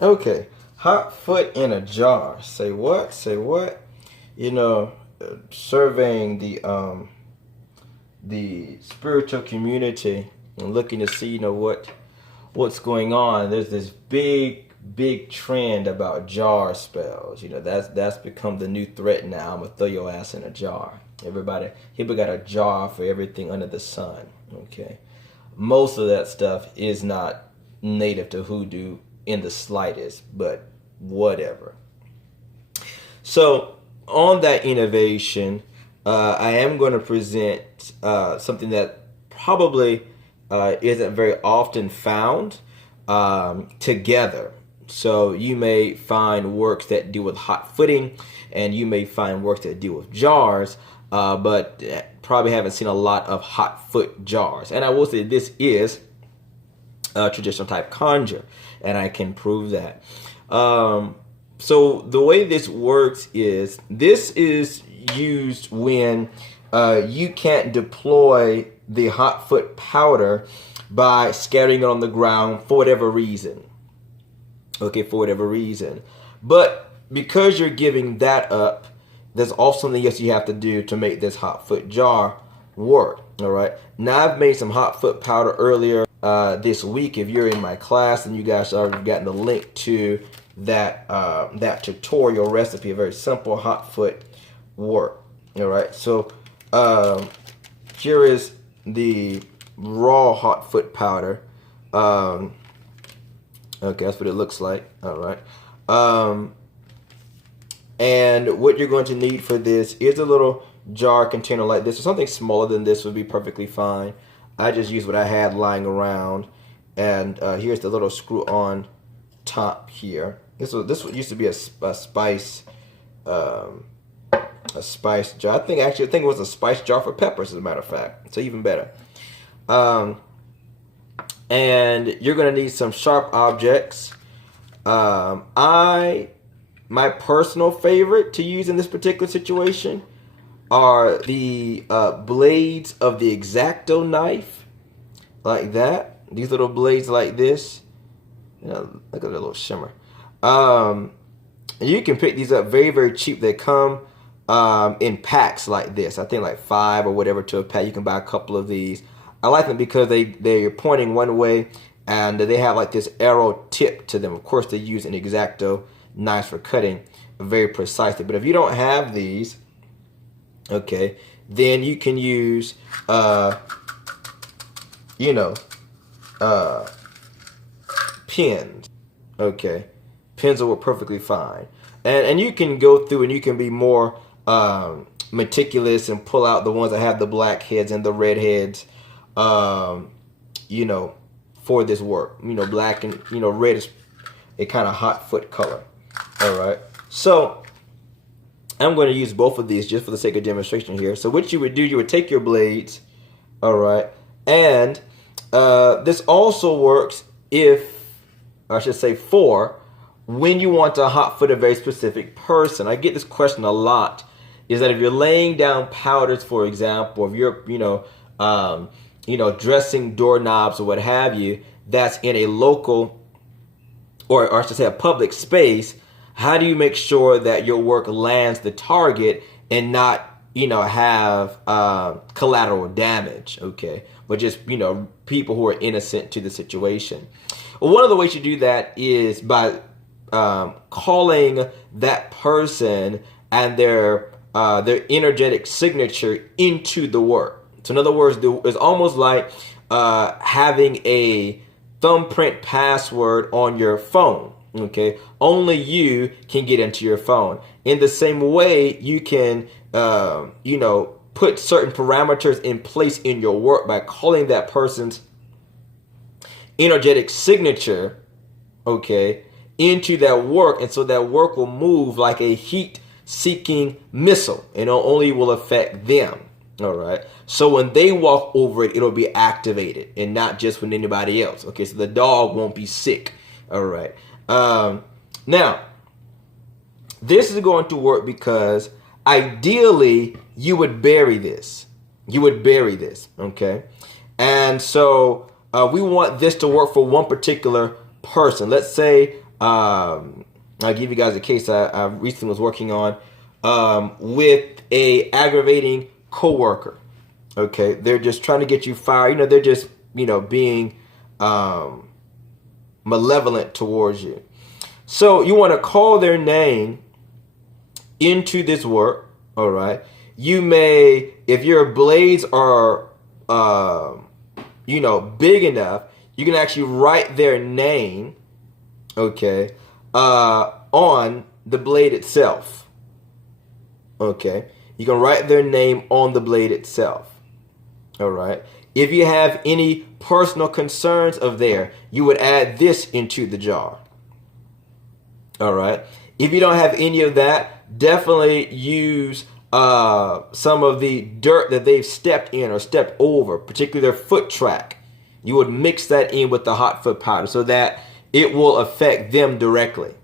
Okay, hot foot in a jar. Say what? Say what? You know, surveying the spiritual community and looking to see what's going on. There's this big trend about jar spells. That's become the new threat now. I'm gonna throw your ass in a jar. People got a jar for everything under the sun. Okay, most of that stuff is not native to hoodoo in the slightest, but whatever. So on that innovation, I am going to present something that probably isn't very often found together. So you may find works that deal with hot footing, and you may find works that deal with jars, but probably haven't seen a lot of hot foot jars. And I will say this is a traditional type conjure, and I can prove that. So the way this works is this is used when you can't deploy the hot foot powder by scattering it on the ground for whatever reason. Okay, for whatever reason. But because you're giving that up, there's also something else you have to do to make this hot foot jar work. All right. Now I've made some hot foot powder earlier this week. If you're in my class, and you guys already gotten the link to that tutorial recipe, a very simple hot foot work. All right. So here is the raw hot foot powder. Okay, that's what it looks like. All right. And what you're going to need for this is a little jar container like this, or something smaller than this would be perfectly fine. I just used what I had lying around, and here's the little screw on top here. This used to be a spice jar. I think it was a spice jar for peppers, as a matter of fact. So even better. And you're gonna need some sharp objects. My personal favorite to use in this particular situation are the blades of the X-Acto knife, like that. These little blades like this. Look at the little shimmer. You can pick these up very cheap. They come in packs like this. I think like 5 or whatever to a pack. You can buy a couple of these. I like them because they're pointing one way, and they have like this arrow tip to them. Of course, they use an X-Acto knife for cutting very precisely. But if you don't have these, okay, then you can use pins. Okay, pins will work perfectly fine. And you can go through and you can be more meticulous and pull out the ones that have the black heads and the red heads, for this work. Black and red is a kind of hot foot color. All right, so I'm going to use both of these just for the sake of demonstration here. So what you would do, you would take your blades, all right, and this also works for when you want to hot foot a very specific person. I get this question a lot, is that if you're laying down powders, for example, if you're, dressing doorknobs or what have you, that's in a local, or I should say a public space, how do you make sure that your work lands the target and not, have collateral damage, okay? But just, people who are innocent to the situation. Well, one of the ways you do that is by calling that person and their energetic signature into the work. So in other words, it's almost like having a thumbprint password on your phone. Okay, only you can get into your phone. In the same way, you can, put certain parameters in place in your work by calling that person's energetic signature, okay, into that work, and so that work will move like a heat-seeking missile, and it only will affect them. All right. So when they walk over it, it'll be activated, and not just when anybody else. Okay. So the dog won't be sick. All right. Now, this is going to work because ideally you would bury this. Okay. And so we want this to work for one particular person. Let's say I'll give you guys a case I recently was working on with a aggravating coworker. Okay, they're just trying to get you fired. You know, they're just being malevolent towards you. So you want to call their name into this work. All right. You may, if your blades are big enough, you can actually write their name, okay, on the blade itself. Okay, you can write their name on the blade itself. All right. If you have any personal concerns of theirs, you would add this into the jar. All right. If you don't have any of that, definitely use some of the dirt that they've stepped in or stepped over, particularly their foot track. You would mix that in with the hot foot powder so that it will affect them directly.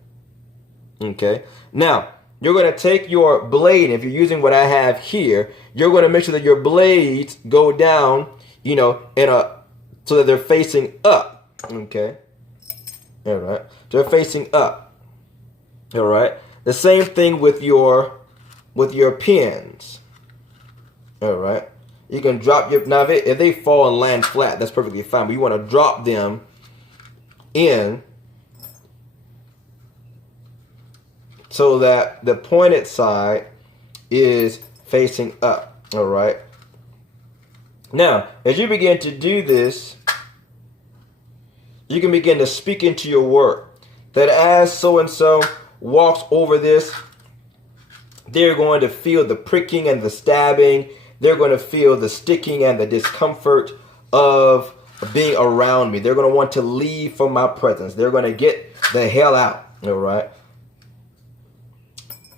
Okay. Now, you're going to take your blade. If you're using what I have here, you're going to make sure that your blades go down, so that they're facing up. Okay. All right. They're facing up. All right. The same thing with your pins. All right. You can drop now if they fall and land flat, that's perfectly fine. But you want to drop them in so that the pointed side is facing up. All right. Now, as you begin to do this, you can begin to speak into your work that as so-and-so walks over this, they're going to feel the pricking and the stabbing. They're going to feel the sticking and the discomfort of being around me. They're going to want to leave from my presence. They're going to get the hell out. All right.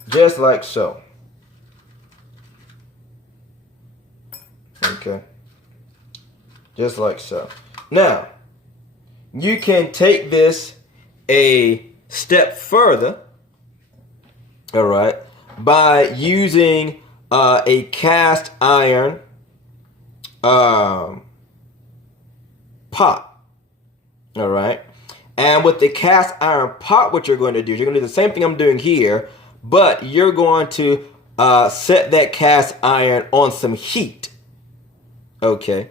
Just like so. Okay. Just like so. Now, you can take this a step further, all right, by using a cast iron pot, all right. And with the cast iron pot, what you're going to do is you're going to do the same thing I'm doing here, but you're going to set that cast iron on some heat, okay.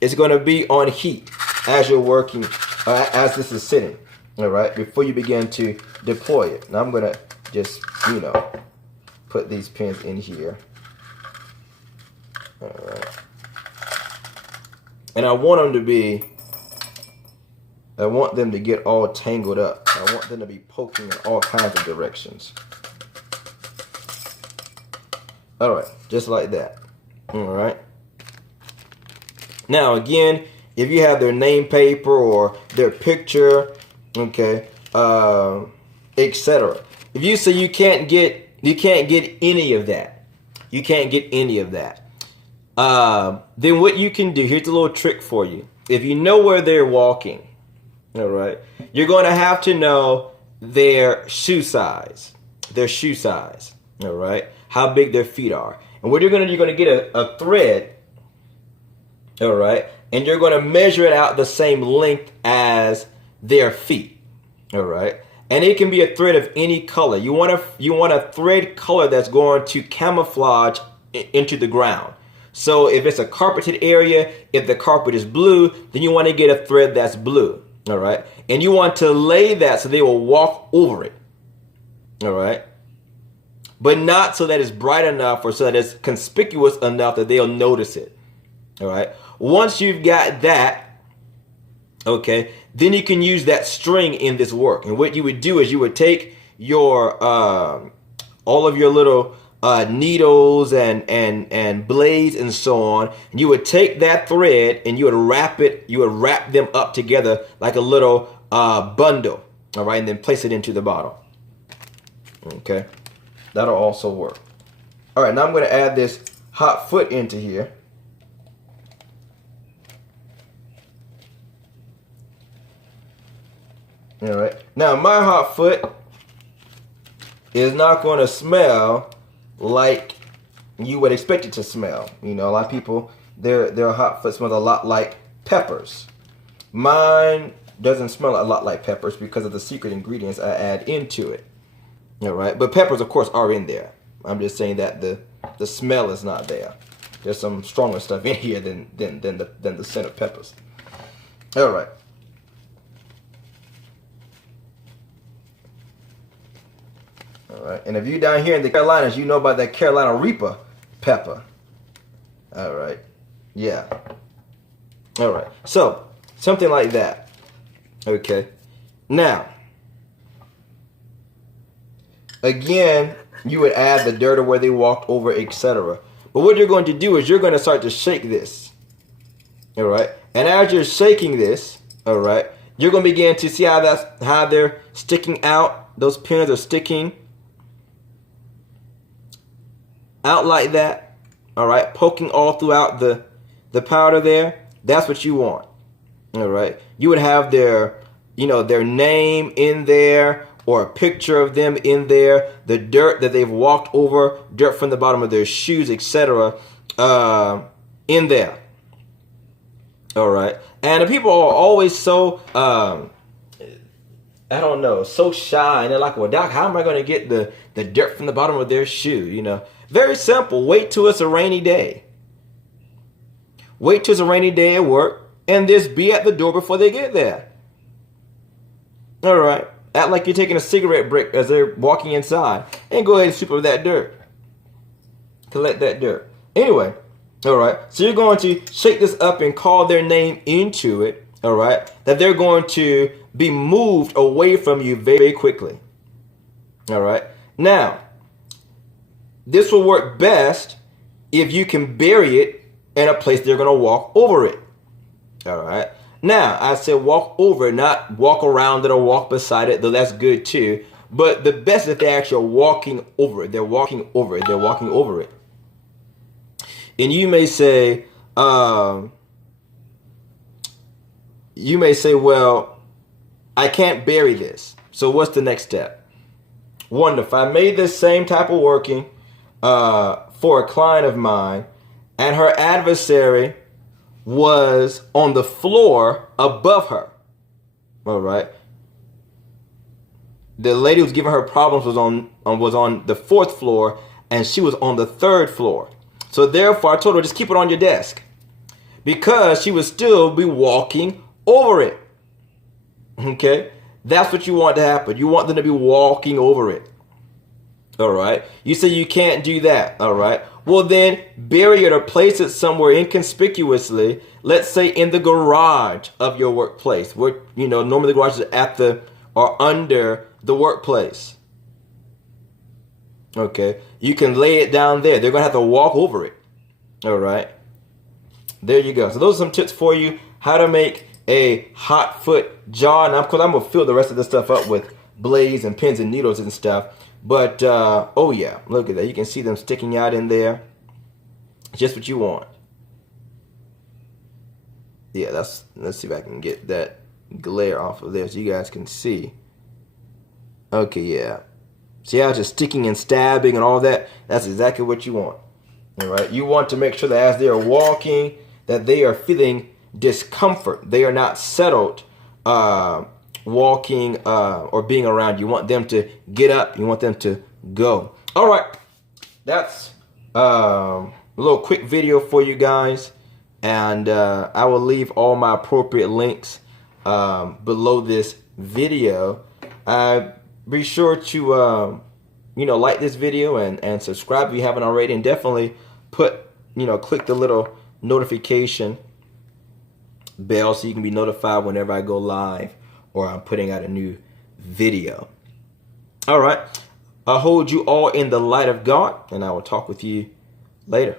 It's going to be on heat as you're working, as this is sitting, all right, before you begin to deploy it. Now I'm going to just, put these pins in here. All right. And I want them to get all tangled up. I want them to be poking in all kinds of directions. All right, just like that. All right. Now, again, if you have their name paper or their picture, okay, etc. If you say you can't get any of that, then what you can do, here's a little trick for you. If you know where they're walking, all right, you're going to have to know their shoe size, all right, how big their feet are. And what you're going to get a thread, all right, and you're going to measure it out the same length as their feet, all right. And it can be a thread of any color. You want a thread color that's going to camouflage into the ground. So if it's a carpeted area, if the carpet is blue, then you want to get a thread that's blue, all right. And you want to lay that so they will walk over it, all right. But not so that it's bright enough or so that it's conspicuous enough that they'll notice it, all right. Once you've got that, okay, then you can use that string in this work. And what you would do is you would take your all of your little needles and blades and so on, and you would take that thread and you would wrap them up together like a little bundle, all right, and then place it into the bottle. Okay, that'll also work. All right, now I'm going to add this hot foot into here. All right. Now my hot foot is not going to smell like you would expect it to smell. A lot of people, their hot foot smells a lot like peppers. Mine doesn't smell a lot like peppers because of the secret ingredients I add into it. All right, but peppers, of course, are in there. I'm just saying that the smell is not there. There's some stronger stuff in here than the scent of peppers. All right. All right, and if you're down here in the Carolinas, you know about that Carolina Reaper pepper. All right, yeah. All right, so something like that. Okay, now again, you would add the dirt of where they walked over, etc. But what you're going to do is you're going to start to shake this. All right, and as you're shaking this, all right, you're going to begin to see how they're sticking out. Those pins are sticking out like that, all right, poking all throughout the powder there. That's what you want, all right. You would have their, their name in there or a picture of them in there, the dirt that they've walked over, dirt from the bottom of their shoes, etc., in there, all right. And the people are always so, I don't know, so shy, and they're like, well, Doc, how am I going to get the dirt from the bottom of their shoe, Very simple. Wait till it's a rainy day. Wait till it's a rainy day at work, and just be at the door before they get there. All right. Act like you're taking a cigarette break as they're walking inside, and go ahead and sweep over that dirt. Collect that dirt. Anyway, all right. So you're going to shake this up and call their name into it, all right, that they're going to be moved away from you very, very quickly. All right. Now, this will work best if you can bury it in a place they're going to walk over it. All right. Now, I said walk over it, not walk around it or walk beside it, though that's good too. But the best is they're actually walking over it. They're walking over it. They're walking over it. And you may say, well, I can't bury this. So what's the next step? Wonderful. I made this same type of working for a client of mine, and her adversary was on the floor above her. All right. The lady who was giving her problems was on the 4th floor, and she was on the 3rd floor. So therefore, I told her, just keep it on your desk, because she would still be walking over it. Okay? That's what you want to happen. You want them to be walking over it. All right? You say you can't do that. All right? Well, then bury it or place it somewhere inconspicuously. Let's say in the garage of your workplace, where, normally the garage is at the or under the workplace. Okay? You can lay it down there. They're going to have to walk over it. All right? There you go. So those are some tips for you, how to make a hot foot jar. Now, of course, I'm going to fill the rest of this stuff up with blades and pins and needles and stuff. But, oh yeah, look at that. You can see them sticking out in there. Just what you want. Yeah, let's see if I can get that glare off of there so you guys can see. Okay, yeah. See how it's just sticking and stabbing and all that? That's exactly what you want. All right. You want to make sure that as they are walking, that they are feeling discomfort. They are not settled walking or being around. You want them to get up. You want them to go. All right. That's a little quick video for you guys. And I will leave all my appropriate links below this video. Be sure to like this video and subscribe if you haven't already, and definitely click the little notification bell so you can be notified whenever I go live or I'm putting out a new video. All right. I hold you all in the light of God, and I will talk with you later.